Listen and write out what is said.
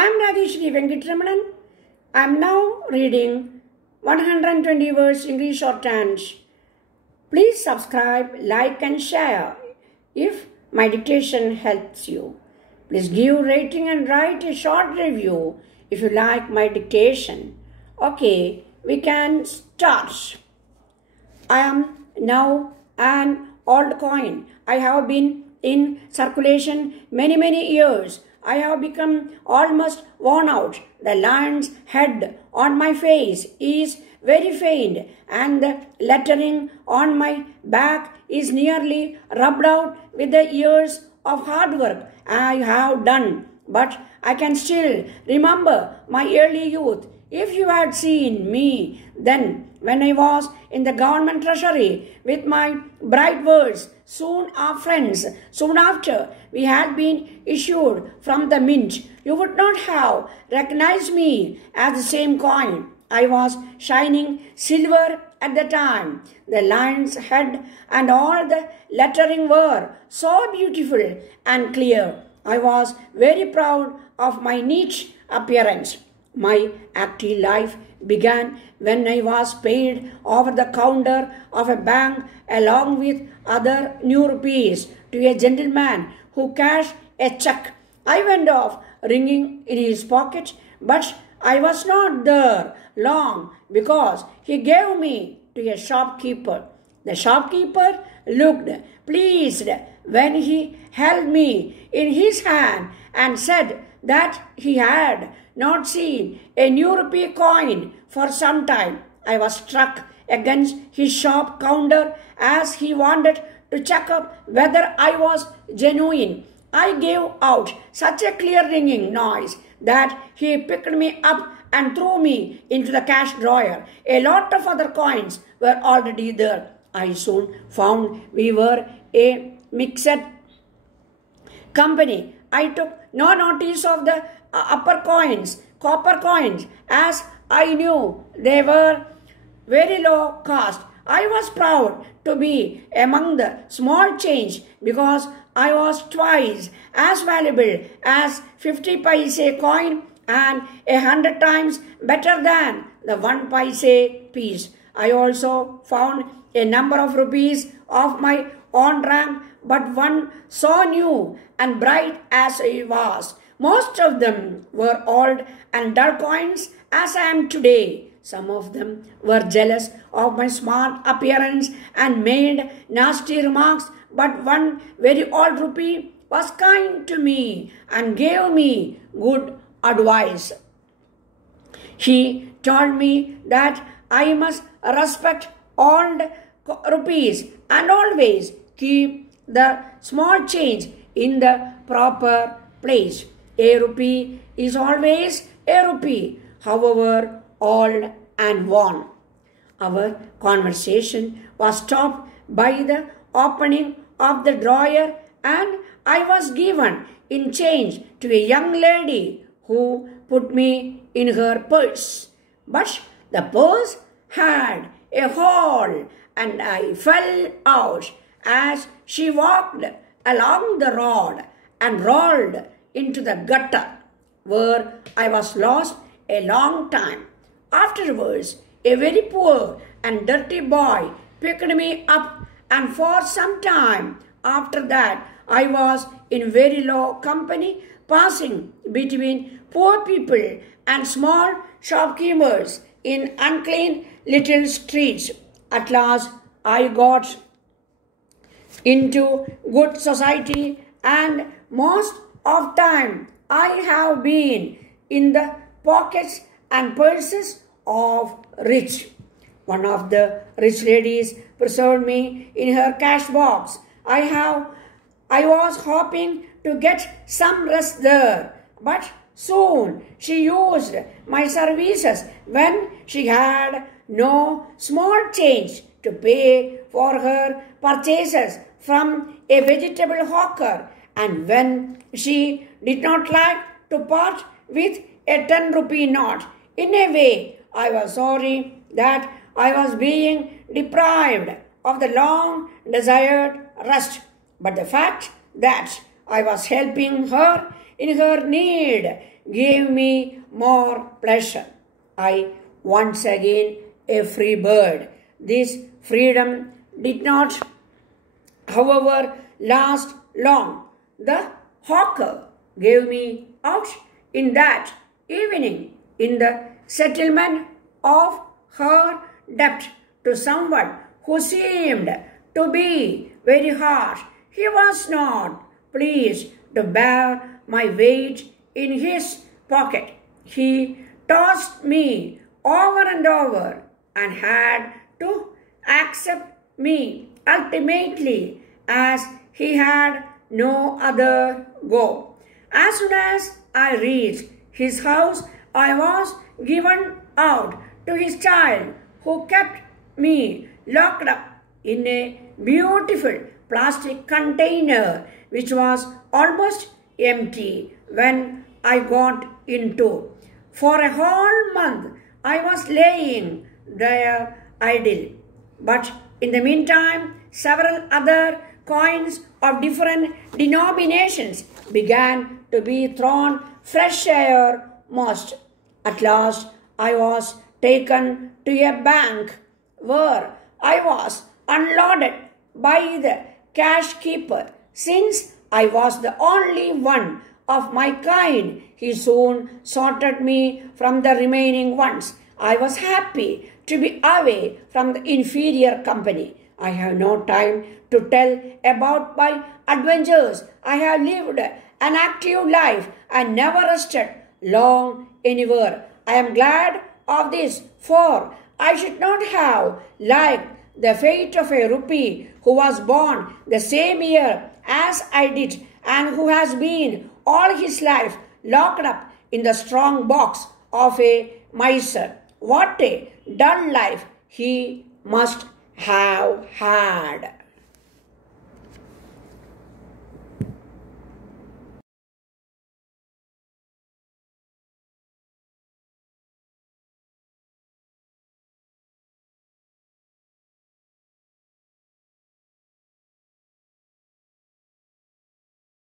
I'm Rajeshri Venkatramanan. I'm now reading 120 words English shorthands. Please subscribe, like and share if my dictation helps you. Please give rating and write a short review if you like my dictation. Okay, we can start. I am now an old coin. I have been in circulation many years. I have become almost worn out. The lion's head on my face is very faint, and the lettering on my back is nearly rubbed out with the years of hard work I have done. But I can still remember my early youth. If you had seen me then, when I was in the government treasury with my bright words, soon after we had been issued from the mint, you would not have recognized me as the same coin. I was shining silver at the time. The lion's head and all the lettering were so beautiful and clear. I was very proud of my neat appearance. My active life began when I was paid over the counter of a bank along with other new rupees to a gentleman who cashed a check. I went off ringing in his pocket, but I was not there long because he gave me to a shopkeeper. The shopkeeper looked pleased when he held me in his hand and said that he had not seen a new rupee coin for some time. I was struck against his shop counter as he wanted to check up whether I was genuine. I gave out such a clear ringing noise that he picked me up and threw me into the cash drawer. A lot of other coins were already there. I soon found we were a mixed company. I took no notice of the copper coins, as I knew they were very low cost. I was proud to be among the small change because I was twice as valuable as 50 paise coin and 100 times better than the 1 paise piece. I also found a number of rupees of my own rank, but one so new and bright as I was. Most of them were old and dull coins as I am today. Some of them were jealous of my smart appearance and made nasty remarks, but one very old rupee was kind to me and gave me good advice. He told me that I must respect old rupees and always keep the small change in the proper place. A rupee is always a rupee, however old and worn. Our conversation was stopped by the opening of the drawer, and I was given in change to a young lady who put me in her purse. But the purse had a hole and I fell out as she walked along the road and rolled into the gutter, where I was lost a long time. Afterwards, a very poor and dirty boy picked me up, and for some time after that I was in very low company, passing between poor people and small shopkeepers in unclean little streets. At last I got into good society, and most of time I have been in the pockets and purses of rich. One of the rich ladies preserved me in her cash box. I was hoping to get some rest there, but soon she used my services when she had no small change to pay for her purchases from a vegetable hawker, and when she did not like to part with a 10 rupee note. In a way, I was sorry that I was being deprived of the long desired rest, but the fact that I was helping her in her need gave me more pleasure. I once again a free bird. This freedom did not, however, last long. The hawker gave me out in that evening in the settlement of her debt to someone who seemed to be very harsh. He was not pleased to bear my weight in his pocket. He tossed me over and over and had to accept me ultimately, as he had no other go. As soon as I reached his house, I was given out to his child, who kept me locked up in a beautiful plastic container which was almost empty when I got into. For a whole month I was laying there idle. But in the meantime, several other coins of different denominations began to be thrown fresh air most. At last I was taken to a bank where I was unloaded by the cash keeper. Since I was the only one of my kind, he soon sorted me from the remaining ones. I was happy to be away from the inferior company. I have no time to tell about my adventures. I have lived an active life and never rested long anywhere. I am glad of this, for I should not have liked the fate of a rupee who was born the same year as I did and who has been all his life locked up in the strong box of a miser. What a dull life he must have had.